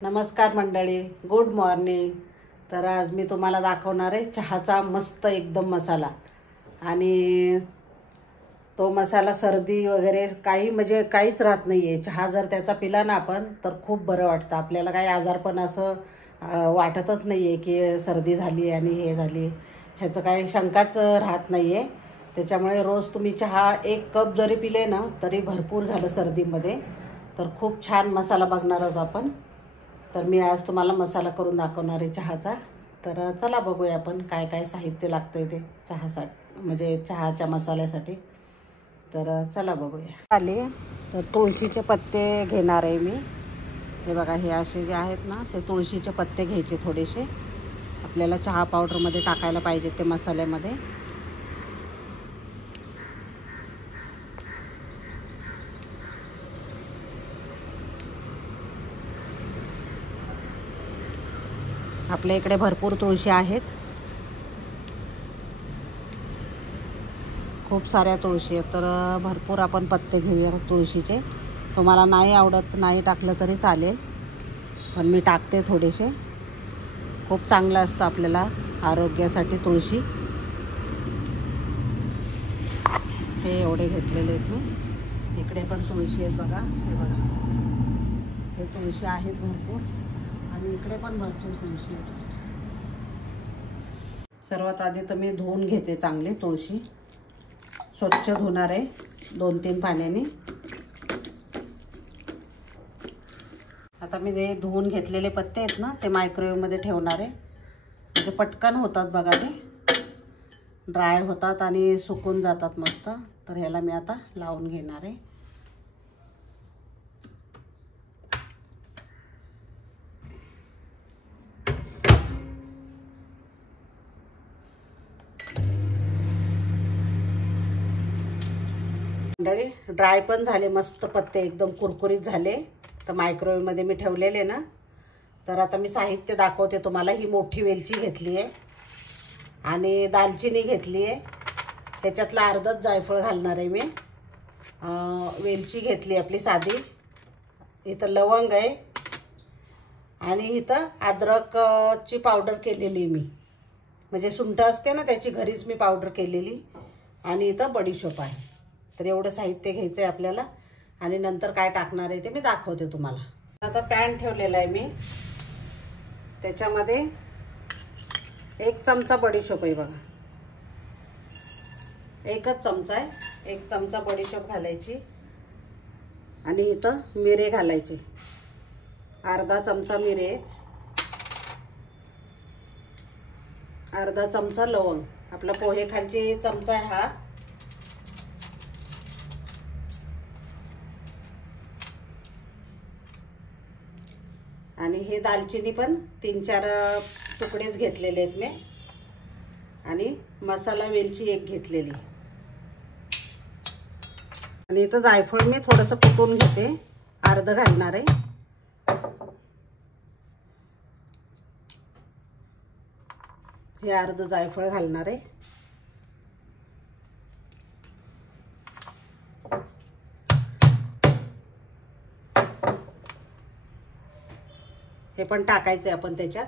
नमस्कार मंडळी, good morning. तर आज मी तुम्हाला दाखवणार आहे चहाचा मस्त एकदम मसाला। आणि तो मसाला सर्दी वगैरे काही म्हणजे काहीच राहत नाहीये। चहा जर त्याचा पिला ना आपण तर खूप बरं वाटतं। आपल्याला काही आजारपण असं वाटतच नाहीये की सर्दी झाली आणि हे झाली, ह्याचं काही शंकाच राहत नाहीये। त्याच्यामुळे रोज तुम्ही चहा 1 कप जरी पिले ना तरी भरपूर झालं सर्दीमध्ये। तर खूप छान मसाला बघणार आहोत आपण। तर मी आज तुम्हाला मसाला करून दाखवणार आहे चहाचा। तर चला बघूया आपण काय काय साहित्य लागतंय ते चहासाठी, म्हणजे चहाच्या मसाल्यासाठी। तर चला बघूया। आले तर तुळशीचे पत्ते घेणार आहे मी। हे बघा, हे असे जे आहेत ना ते तुळशीचे पत्ते घ्यायचे थोडेसे। आपल्याला चहा पावडरमध्ये टाकायला पाहिजे ते मसाल्यामध्ये। आपल्या इकडे भरपूर तुळशी आहेत, खूप साऱ्या तुळशी आहेत। तर भरपूर आपण पत्ते घेऊया तुळशीचे। तुम्हाला नाही आवडत नाही टाकलं तरी चालेल, पण मी टाकते थोडेसे। खूप चांगलं असतं आपल्याला आरोग्यासाठी तुळशी। हे एवढे घेतलेले आहेत मी। इकडे पण तुळशी आहेत बघा, हे बघा, हे तुळशी आहेत भरपूर, आणि इकडे पण भरपूर तुळशी आहे। सर्वात आधी तर मी धुवून घेते चांगली तुळशी, स्वच्छ धुणार आहे 2-3 पाण्याने। आता मी जे धुवून घेतलेले पत्ते आहेत ना ते मायक्रोवेव्ह मध्ये ठेवणार आहे, म्हणजे पटकन होतात बघा, ते ड्राय होतात आणि सुकून जातात मस्त। तर ह्याला मी आता लावून घेणार आहे। मंडळी, ड्राय पण झाले मस्त पत्ते, एकदम कुरकुरीत झाले। तर मायक्रोवेव्ह मध्ये मी ठेवलेले ना। तर आता मी साहित्य दाखवते तुम्हाला। ही मोठी वेलची घेतली आहे आणि दालचिनी घेतली आहे, त्याच्यातला अर्धच जायफळ घालणार आहे मी। वेलची घेतली आपली साधी, इथं लवंग आहे, आणि इथं अद्रकची पावडर केलेली मी, म्हणजे सुंठ असते ना त्याची घरीच मी पावडर केलेली, आणि इथं बडीशोप आहे। तर एवढं साहित्य घ्यायचं आहे आपल्याला, आणि नंतर काय टाकणार आहे ते मी दाखवते तुम्हाला। आता पॅन ठेवलेला आहे मी, त्याच्यामध्ये 1 चमचा बडीशोप आहे बघा, 1च चमचा आहे। 1 चमचा बडीशोप घालायची, आणि इथं मिरे घालायचे, अर्धा चमचा मिरे, अर्धा चमचा लवंग, आपला पोहे खालची चमचा आहे हा, आणि हे दालचिनी पण 3-4 तुकडेच घेतलेले आहेत मी, आणि मसाला वेलची 1 घेतलेली, आणि इथं जायफळ मी थोडंसं कुटून घेते, अर्ध घालणार आहे। हे अर्ध जायफळ घालणार आहे। हे पण टाकायचं आपण त्याच्यात,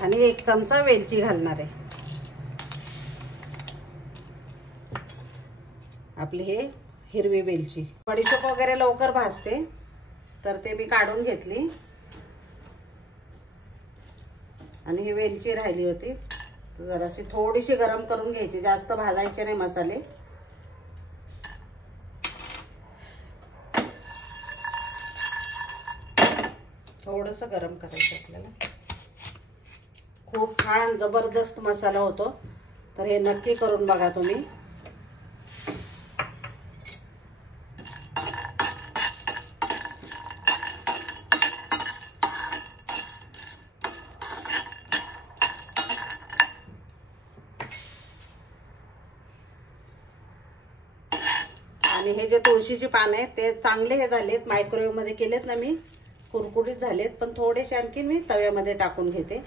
आणि 1 चमचा वेलची घालणार आहे। आपली हे हिरवी वेलची। बडीशोप वगैरे लवकर भाजते, तर ते मी काढून घेतली, आणि ही वेलची राहिली होती, जराशी थोडीशी गरम करून घ्यायची, जास्त भाजायचे नाही मसाले। थोडंसं गरम करायचं आपल्याला। खूप छान जबरदस्त मसाला होतो, तर हे नक्की करून बघा तुम्ही। आणि हे जे तुळशीची पानं आहेत ते चांगले हे झालेत, मायक्रोवेव्ह मध्ये केलेत ना मी, कुरकुरीत झालेत, पण थोडेसे आणखी मी तव्यामध्ये टाकून घेते।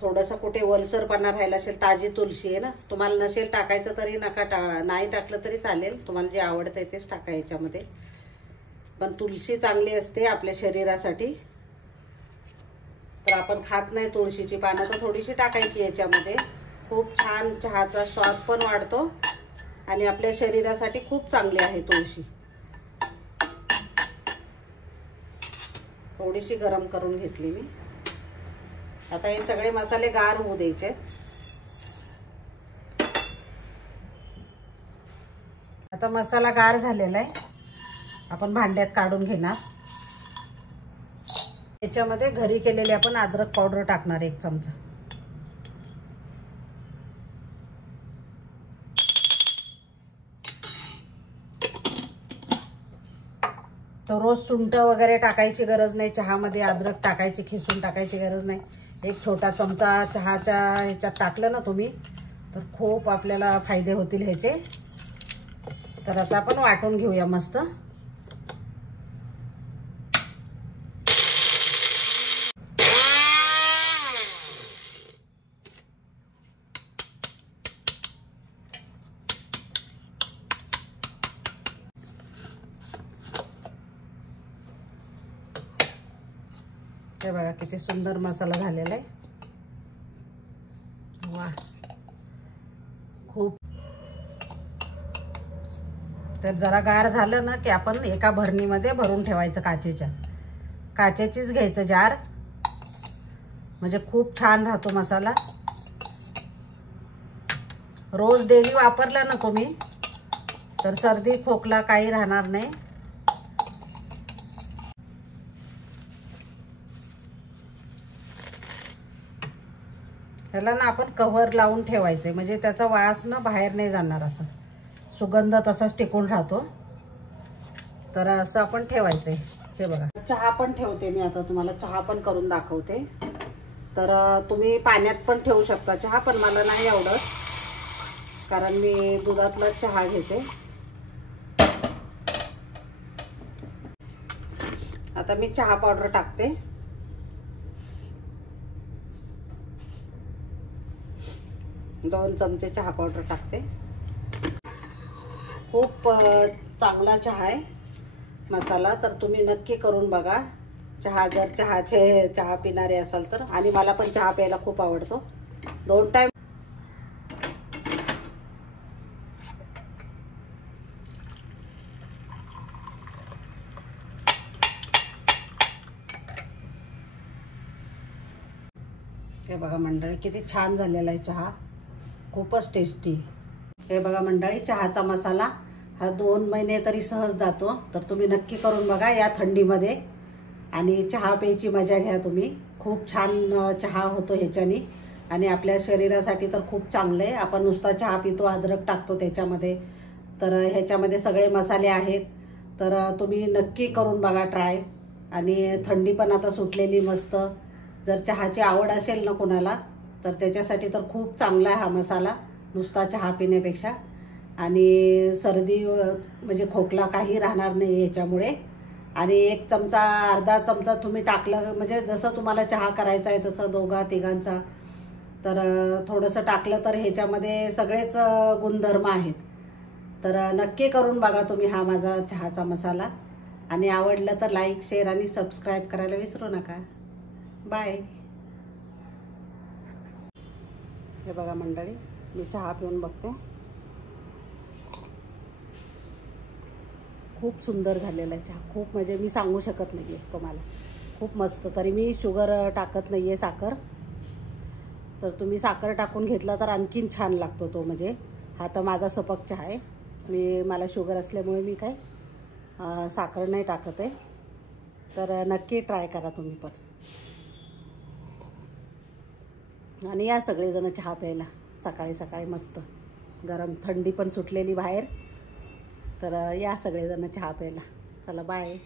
थोडंसं कुठे वलसरपणा राहिला असेल, ताजी तुळशी आहे ना, तुम्हाला नसेल टाकायचं तरी नका, नाही टाकलं तरी चालेल, तुम्हाला जे आवडतं तेच टाका याच्यामध्ये. पण तुळशी चांगली असते आपल्या शरीरासाठी. तर आपण खात नाही तुळशीची पानं, तर थोडीशी टाकायची याच्यामध्ये. खूप छान चहाचा स्वाद पण वाढतो आणि आपल्या शरीरासाठी खूप चांगली आहे तुळशी. थोडीशी गरम करून घेतली मी. आता हे सगळे मसाले गार होऊ द्यायचे. आता मसाला गार झालेला आहे, आपण भांड्यात काढून घेणार. याच्यामध्ये घरी केलेली आपण अद्रक पावडर टाकणार 1 चमचा. तर रोज सुंठ वगैरे टाकायची गरज नाही चहामध्ये. अद्रक टाकायची, खिसून टाकायची गरज नाही. 1 छोटा चमचा चहाच्या ह्याच्यात टाकलं ना तुम्ही तर खूप आपल्याला फायदे होतील ह्याचे. तर आता आपण वाटून घेऊया मस्त. हे बघा किती सुंदर मसाला झालेला आहे. वाह, खूप. तर जरा गार झालं ना की आपण एका भरणीमध्ये भरून ठेवायचं. काचेचीच घ्यायचं जार, म्हणजे खूप छान राहतो मसाला. रोज डेली वापरला ना तुम्ही तर सर्दी खोकला काही राहणार नाही. त्याला ना आपण कव्हर लावून ठेवायचे, म्हणजे त्याचा वास ना बाहेर नाही जाणार. असं सुगंध तसाच टिकून राहतो. तर असं आपण ठेवायचंय. हे बघा, चहा पण ठेवते मी. आता तुम्हाला चहा पण करून दाखवते. तर तुम्ही पाण्यात पण ठेवू शकता चहा, पण मला नाही आवडत कारण मी दुधातला चहा घेते. आता मी चहा पावडर टाकते. दोन चमचे चहा पावडर टाकते. खूप चांगला चहा आहे मसाला. तर तुम्ही नक्की करून बघा चहा, जर चहा पिणारे असाल तर. आणि मला पण चहा प्यायला खूप आवडतो. 2 टाइम. हे बघा मंडळी किती छान झालेला आहे चहा, खूपच टेस्टी. हे बघा मंडळी, चहाचा मसाला हा 2 महिने तरी सहज जातो. तर तुम्ही नक्की करून बघा या थंडीमध्ये आणि चहा प्यायची मजा घ्या तुम्ही. खूप छान चहा होतो ह्याच्याने आणि आपल्या शरीरासाठी तर खूप चांगलं आहे. आपण नुसता चहा पितो, अद्रक टाकतो त्याच्यामध्ये, तर ह्याच्यामध्ये सगळे मसाले आहेत. तर तुम्ही नक्की करून बघा ट्राय. आणि थंडी पण आता सुटलेली मस्त. जर चहाची आवड असेल ना कोणाला तर त्याच्यासाठी तर खूप चांगला आहे हा मसाला, नुसता चहा पिण्यापेक्षा. आणि सर्दी म्हणजे खोकला काही राहणार नाही याच्यामुळे. आणि 1 चमचा अर्धा चमचा तुम्ही टाकलं, म्हणजे जसं तुम्हाला चहा करायचा आहे तसं 2-3 तर थोडंसं टाकलं तर ह्याच्यामध्ये सगळेच गुणधर्म आहेत. तर नक्की करून बघा तुम्ही हा माझा चहाचा मसाला. आणि आवडलं तर लाईक, शेअर आणि सबस्क्राईब करायला विसरू नका. बाय. हे बघा मंडळी, मी चहा पिऊन बघते. खूप सुंदर झालेला आहे चहा. खूप म्हणजे मी सांगू शकत नाही आहे तुम्हाला. खूप मस्त. तरी मी शुगर टाकत नाही आहे, साखर. तर तुम्ही साखर टाकून घेतला तर आणखीन छान लागतो तो. म्हणजे हा तर माझा सपक चहा आहे. मला शुगर असल्यामुळे मी काय साखर नाही टाकत आहे. तर नक्की ट्राय करा तुम्ही पण. आणि या सगळेजण चहा प्यायला सकाळी सकाळी मस्त गरम. थंडी पण सुटलेली बाहेर. तर या सगळेजण चहा प्यायला. चला बाय.